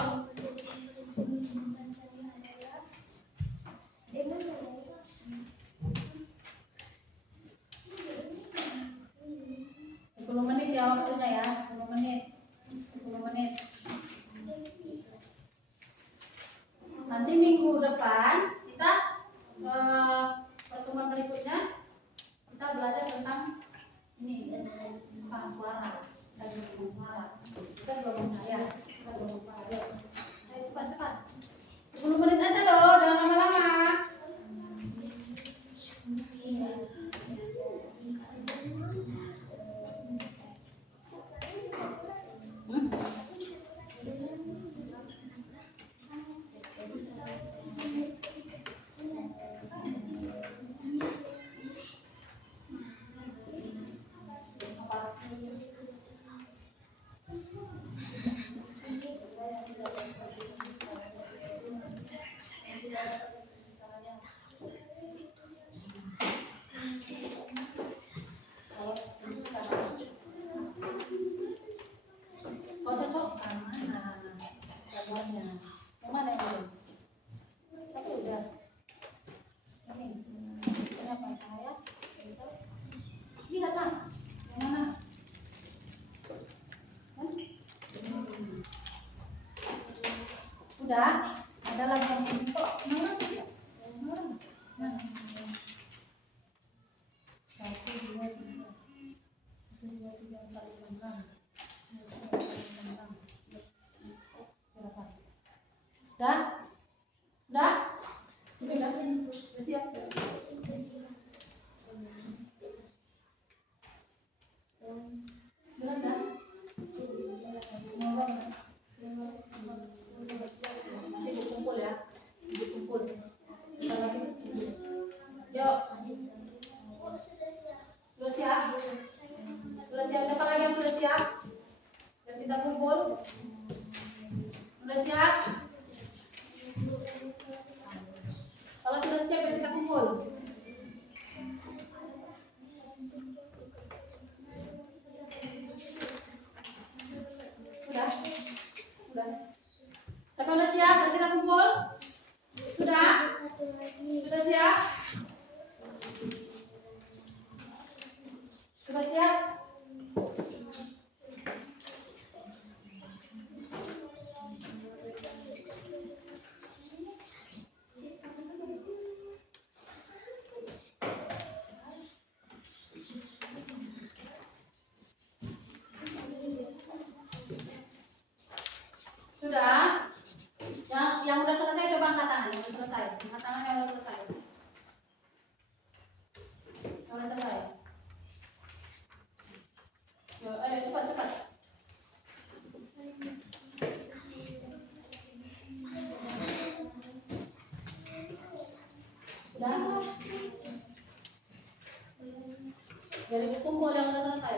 Menit ya waktunya ya, 10 menit. 10 menit. berikutnya kita belajar tentang ini suara dan gelombang suara. Kita gelombang saya, kita gelombang suara. Ayo cepat. 10 menit aja loh, jangan lama-lama. Oh cocok mana gambarnya? Yang mana yang belum? Tapi udah. Ini apa saya? Lihatlah. Yang mana? Udah. Ada lagi yang bentuk. Mana tidak? Mana? 1, 2, 3. 1, 2, 3, 4, 5, 6. Udah? Udah? Udah siap? Udah? Nanti kumpul ya. Kumpul. Yuk. Sudah siap? Sudah siap? Siapa lagi yang sudah siap? Dan kita kumpul. Sudah siap? Kalau sudah siap kita kumpul. Sudah? Sudah. Siapa sudah siap? Dan kita kumpul. Sudah? Sudah siap? Sudah siap? Sudah? Yang udah selesai coba angkat tangan. Yang udah selesai. Angkat tangan yang udah selesai. Yang udah selesai. Yo, ayo cepat. Udah? Biar ibu kumpul yang udah selesai.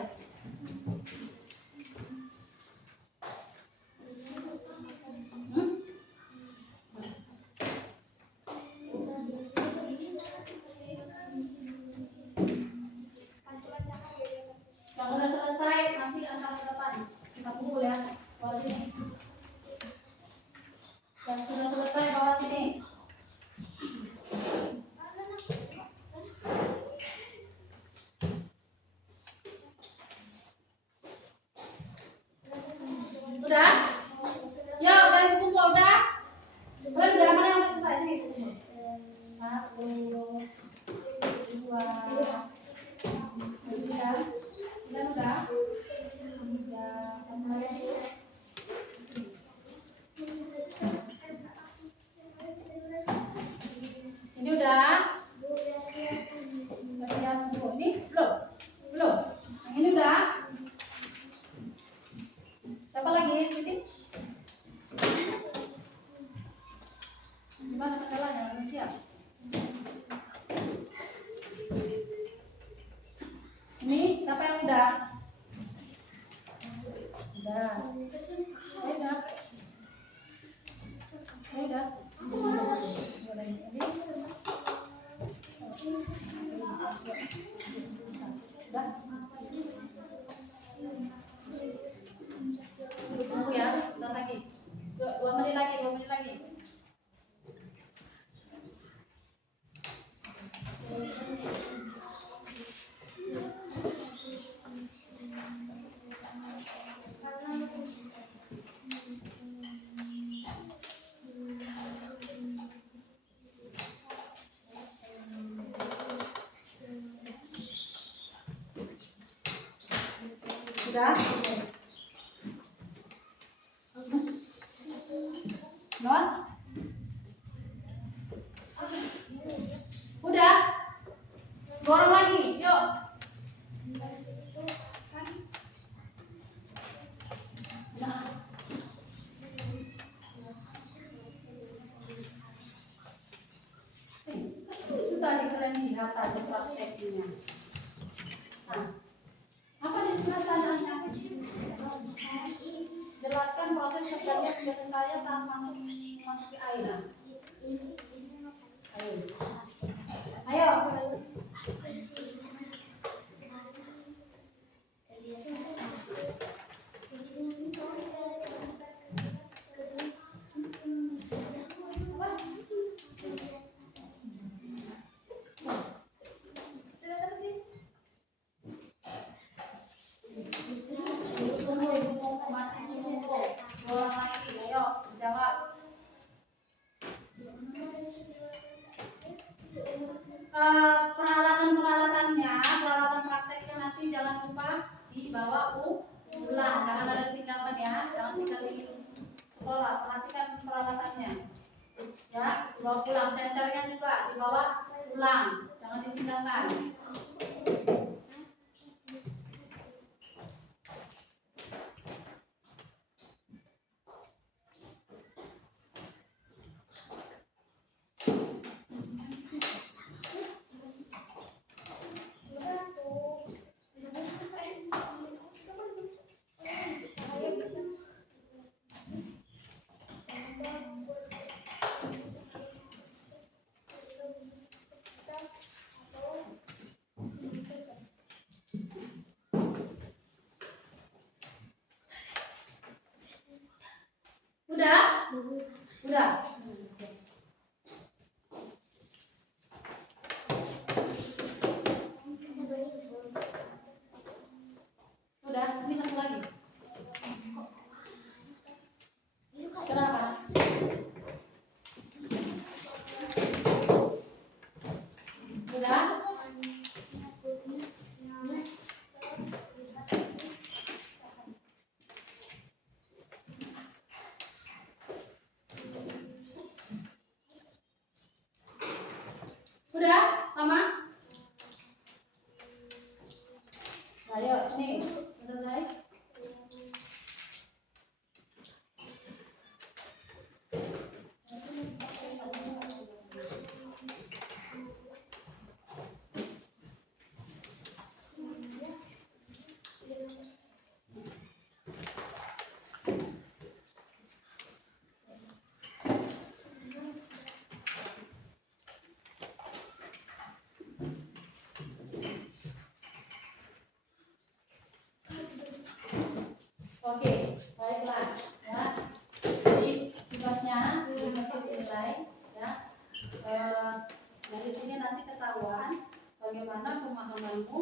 Yang udah selesai nanti antar ke depan. Kita kumpul ya. Bawa sini. Yang sudah selesai bawa sini. Sudah? Non? Udah? Dorong lagi, yuk. Nah. Itu tadi kalian lihat tadi prakteknya. Nah, apa nih perasaannya? Jelaskan proses terjadinya kebiasaan saya saat masuk ke air. Ayo. Peralatan prakteknya nanti jangan lupa dibawa pulang, jangan ada tinggalkan ya, jangan tinggal di sekolah. Perhatikan peralatannya ya, dibawa pulang. Senternya juga dibawa pulang, jangan ditinggalkan. Udah? Udah. Udah, ini satu lagi. Kenapa? Udah? Udah? Sama? Nah, yuk, nih, selesai. Oke, baiklah ya. Jadi tugasnya selesai ya. Dari sini nanti ketahuan bagaimana pemahamanmu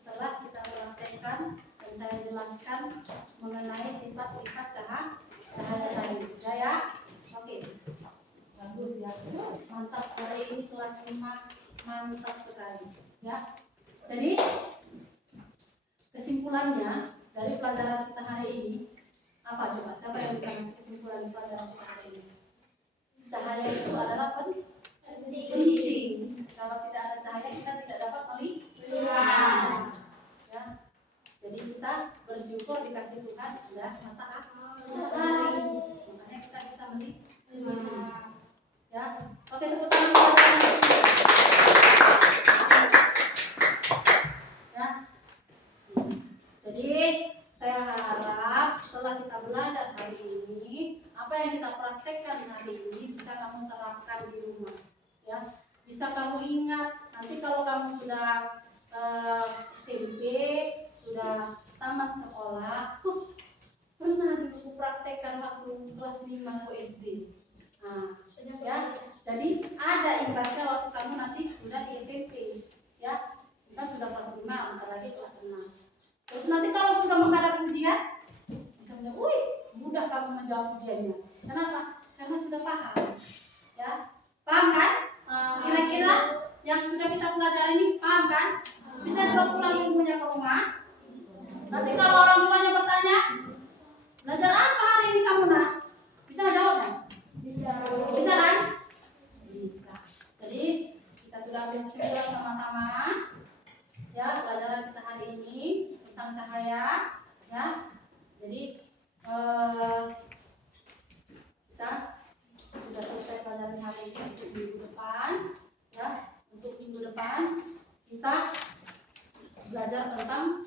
setelah kita praktekkan dan saya jelaskan mengenai sifat-sifat cahaya tadi. Udah ya? Oke. Bagus ya. Mantap, hari ini kelas 5 mantap sekali ya. Jadi kesimpulannya dari pelajaran kita hari ini apa coba? Siapa yang bisa ngasih kesimpulan pelajaran kita hari ini? Cahaya itu adalah penting. Kalau tidak ada cahaya kita tidak dapat melihat. Ya. Jadi kita bersyukur dikasih Tuhan ada matahari. Makanya kita bisa melihat. Ya. Oke, tepuk tangan. Ya. Jadi saya harap setelah kita belajar hari ini, apa yang kita praktekkan hari ini bisa kamu terapkan di rumah, ya. Bisa kamu ingat nanti kalau kamu sudah SMP, sudah tamat sekolah, pernah dulu praktekkan waktu kelas 5 ke SD. Nah, ya. Jadi ada imbasnya waktu kamu nanti sudah di SMP, ya. Kita sudah kelas 5, bentar lagi kelas 6. Terus nanti kalau sudah menghadapi ujian, bisa bilang, wih, mudah kamu menjawab ujiannya. Kenapa? Karena sudah paham. Ya, paham kan? Kira-kira yang sudah kita pelajari ini paham kan? Bisa dibawa pulang ilmunya ke rumah. Nanti kalau orang tuanya bertanya, belajar apa hari ini kamu nak? Bisa nggak jawab kan? Bisa kan? Bisa. Jadi kita sudah ambil kesimpulan sama-sama. Ya, pelajaran kita hari ini tentang cahaya. Ya, jadi kita sudah selesai pelajaran hari ini. Untuk minggu depan, ya, untuk minggu depan kita belajar tentang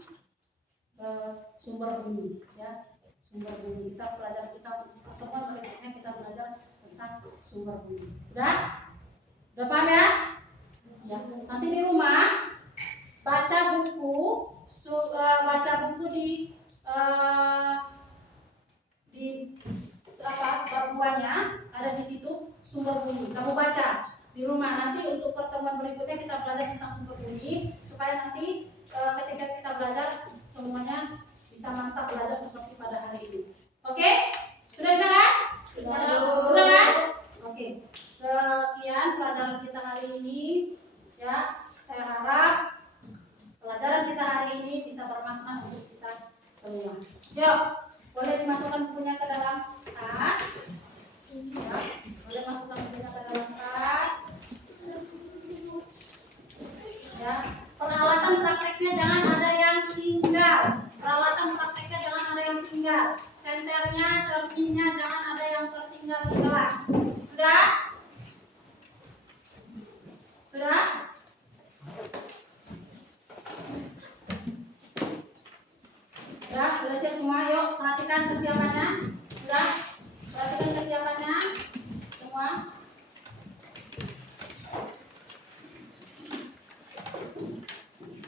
sumber bunyi, ya, sumber bunyi. Kita belajar, pertemuan berikutnya kita belajar tentang sumber bunyi. Udah paham ya? Ya, nanti di rumah baca buku, baca buku di apa bukunya ada di situ sumber bunyi. Kamu baca di rumah. Nanti untuk pertemuan berikutnya kita belajar tentang sumber bunyi supaya nanti ketika kita belajar semuanya bisa mantap belajar seperti pada hari ini. Oke? Sudah bisa kan? Bisa. Sudah kan? Oke. Sekian pelajaran kita hari ini. Ya, saya harap pelajaran kita hari ini bisa bermakna untuk kita semua. Yuk, boleh dimasukkan bukunya ke dalam tas. Ya, boleh masukkan bukunya ke dalam tas. Ya, peralatan prakteknya jangan ada yang tinggal. Peralatan prakteknya jangan ada yang tinggal. Senternya, cerminnya jangan ada yang tertinggal di kelas. Sudah? Sudah? Sudah siap semua? Yuk, perhatikan kesiapannya. Sudah? Perhatikan kesiapannya. Semua.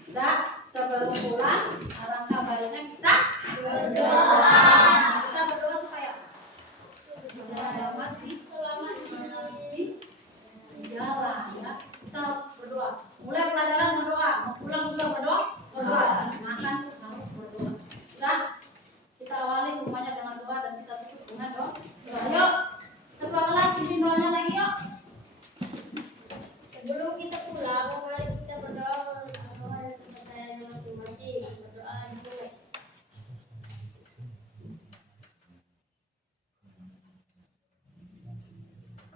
Sudah? Sebelum pulang, alangkah baiknya kita berdoa. Kita berdoa supaya selamat di jalan, ya. Kita berdoa. Mulai pelajaran berdoa, mau pulang juga berdoa. Makan harus berdoa. Sudah? Kita awali semuanya dengan doa dan kita tutup dengan doa. Yuk, ketua kelas pimpin doanya lagi yuk. Sebelum kita pulang, mari kita berdoa menurut kepercayaan masing-masing. Berdoa dimulai.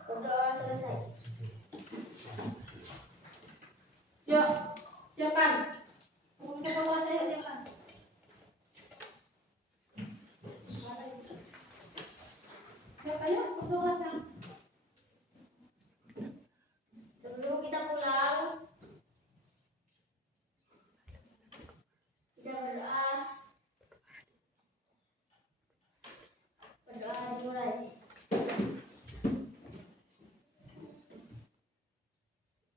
Berdoa selesai. Yuk, siapkan. Untuk ketua kelas ayo siapkan. Siapkan yuk ketua kelasnya. Sebelum kita pulang, kita berdoa. Berdoa dimulai.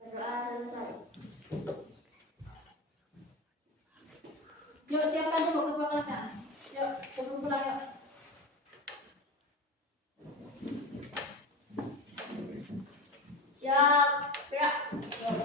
Berdoa selesai. Yuk, siapkan dulu ketua kelasnya. Yuk, sebelum pulang yuk. Siap, gerak. Yuk.